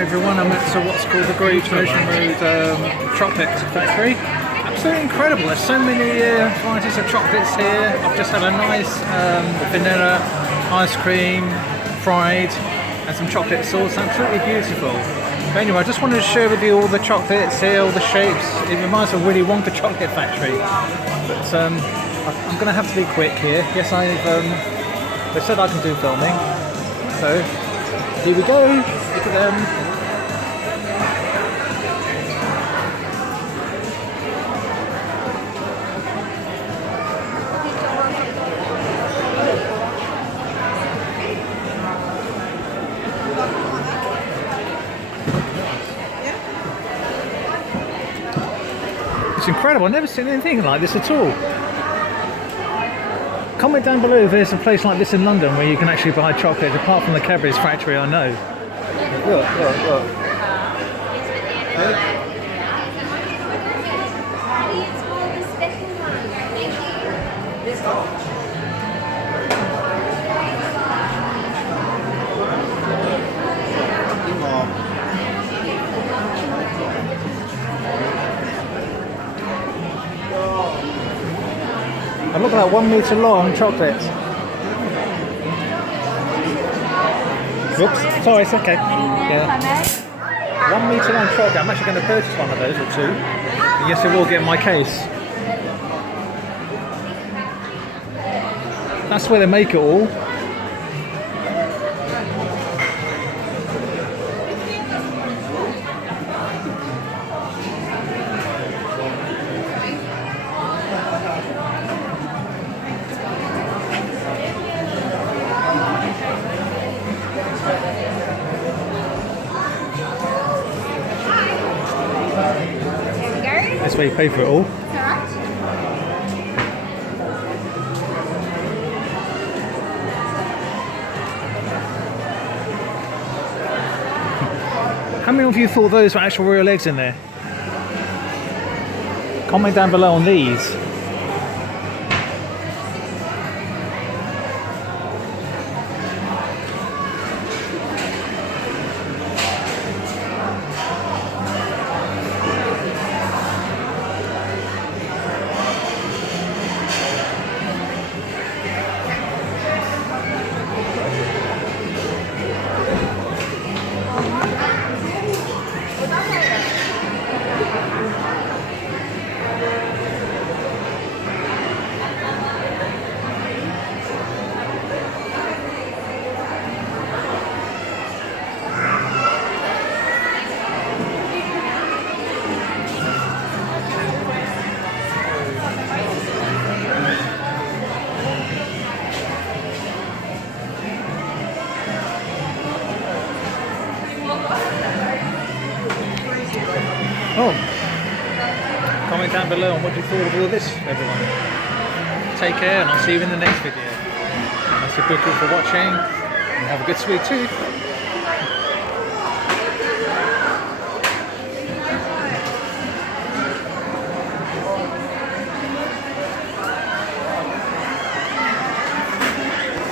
everyone, I'm at what's called the Great Ocean Road Chocolate Factory. Absolutely incredible, there's so many varieties of chocolates here. I've just had a nice vanilla ice cream, fried, and some chocolate sauce, absolutely beautiful. But anyway, I just wanted to share with you all the chocolates here, all the shapes. It reminds me of Willy Wonka Chocolate Factory. But I'm going to have to be quick here. Yes, they said I can do filming. So, here we go. Look at them. It's incredible, I've never seen anything like this at all. Comment down below if there's a place like this in London where you can actually buy chocolate, apart from the Cadbury's factory I know. Look. And look at that 1 metre long chocolate. Oops, sorry, it's okay. Yeah. 1 metre long chocolate. I'm actually going to purchase one of those or two. And yes, I will get in my case. That's where they make it all. That's where you pay for it all. How many of you thought those were actual real eggs in there? Comment down below on these. Oh, comment down below on what you thought of all this, everyone. Take care, and I'll see you in the next video. Thanks for watching, and have a good sweet tooth.